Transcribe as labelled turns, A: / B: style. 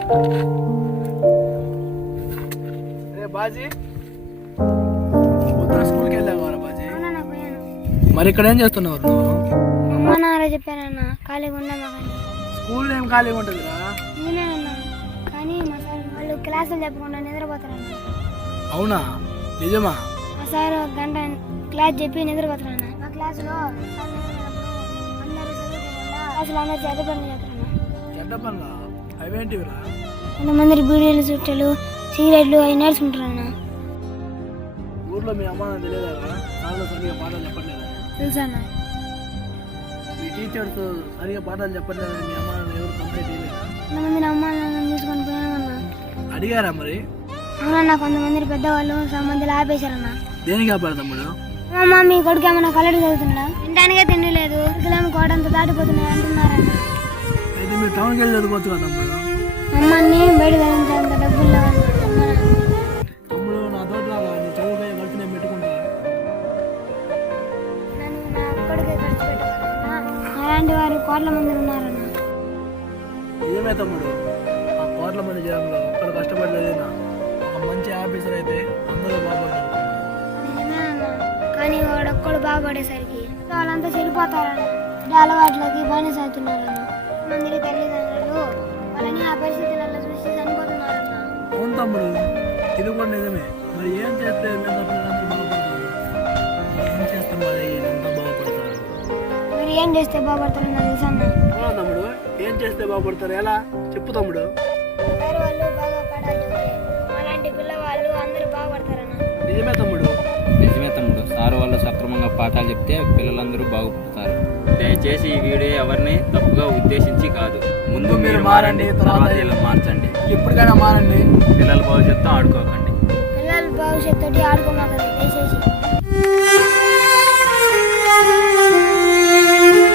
A: బాజీ పొద్దున స్కూల్కి వెళ్ళావారా బాజీ? మరి ఇక్కడ ఏం చేస్తున్నావు నువ్వు?
B: అమ్మ నాన్న చెప్పారన్న ఖాళీగా ఉన్నామా కానీ
A: స్కూల్ ఏం ఖాళీగా ఉంటుందిరా?
B: నేనే ఉన్నాను కానీ మా సార్ వాళ్ళు క్లాసులు చెప్పకుండా నిద్రపోతారన్న.
A: అవునా, నిజమా?
B: మా సార్ ఒక గంట క్లాస్ చెప్పి నిద్రపోతారన్న. మా క్లాసులో సార్ నిద్రపోయినప్పుడు అందరూ చదువుకోకుండా క్లాసులో అందరూ చెడ్డ పనులు చేస్తారన్న.
A: చెడ్డ పనులా? అవేంటివిరా?
B: కొంతమంది బీడీలు చుట్టలు సిగరెట్లు అవి నేర్చుకుంటారన్న.
A: ఊర్లో మీ అమ్మ నాన్న తెలియదా సార్లు సరిగా పాఠాలు చెప్పట్లేదా?
B: తెలుసన్న.
A: మీ టీచర్స్ సరిగా పాఠాలు చెప్పట్లేదని మీ అమ్మ నాన్న ఎవరు కంప్లైంట్ చేయలేదా?
B: కొంతమంది అమ్మ నాన్న తీసుకొని పోయామన్నా.
A: అడిగారా మరి?
B: అవునన్నా, కొంతమంది పెద్దవాళ్ళు మందిలో ఆపేశారన్న.
A: దేనికి కాపాడు తమ్ముడు?
B: అమ్మ మీ కొడుకు ఏమన్నా కలెక్ట్ చదువుతుందా? తినడానికే తిండి లేదు, ఇక్కడేమో కోటంత దాటిపోతున్నాయి అంటున్నారన్న.
A: అయితే మీరు టౌన్కి వెళ్ళి చదువుకోవచ్చు కదా తమ్ముడు?
B: అమ్మని బయట చదివించేంత డబ్బులు లేవన్న.
A: తమ్ముడు నా తోట రాగా నీ చదువుపోయే ఖర్చు నేను పెట్టుకుంటా.
B: నన్ను నా ఒక్కడికే ఖర్చు పెట్టవాలన్నా. అలాంటి వారు కోట్ల మంది ఉన్నారన్న.
A: నిజమే తమ్ముడు, ఆ కోట్ల మంది జనంలో ఒక్కడు కష్టపడలేదేనా ఒక మంచి ఆఫీసర్ అయితే అందరూ బాగుపడతారు.
B: నిజమే అన్న, కానీ వాడొక్కడు బాగుపడేసరికి వాళ్ళంతా చెడిపోతారన్న. అలవాట్లకి బానిస అవుతున్నారన్న. మందికి తల్లిదండ్రులు వాళ్ళని ఆ పరిస్థితులలో చూసి చనిపోతున్నారన్న.
A: అవును తమ్ముడు, ఇది కూడా నిజమే. మరి ఏం చేస్తే పిల్లలందరూ బాగుపడతారు? ఏం చేస్తే మరి వీళ్ళంతా బాగుపడతారు?
B: మీరు ఏం చేస్తే బాగుపడతారన్న తెలుసా అన్న?
A: తమ్ముడు, ఏం చేస్తే బాగుపడతారు? ఎలా చెప్పు తమ్ముడు.
B: వేరే వాళ్ళు బాగుపడాలి, అలాంటి పిల్లవాళ్ళు అందరూ బాగుపడతారన్న.
A: నిజమే తమ్ముడు.
C: నిజమే తమ్ముడు, సార్ వాళ్ళు సక్రమంగా పాఠాలు చెప్తే పిల్లలందరూ బాగుపడతారు. దయచేసి ఈ వీడియో ఎవరిని తప్పుగా ఉద్దేశించి కాదు.
A: ముందు మీరు మారండి, తర్వాత
C: ఇలా మార్చండి.
A: ఎప్పటికైనా మారండి.
C: పిల్లల భవిష్యత్తు ఆడుకోకండి.
B: పిల్లల భవిష్యత్తు ఆడుకోమాకండి దయచేసి.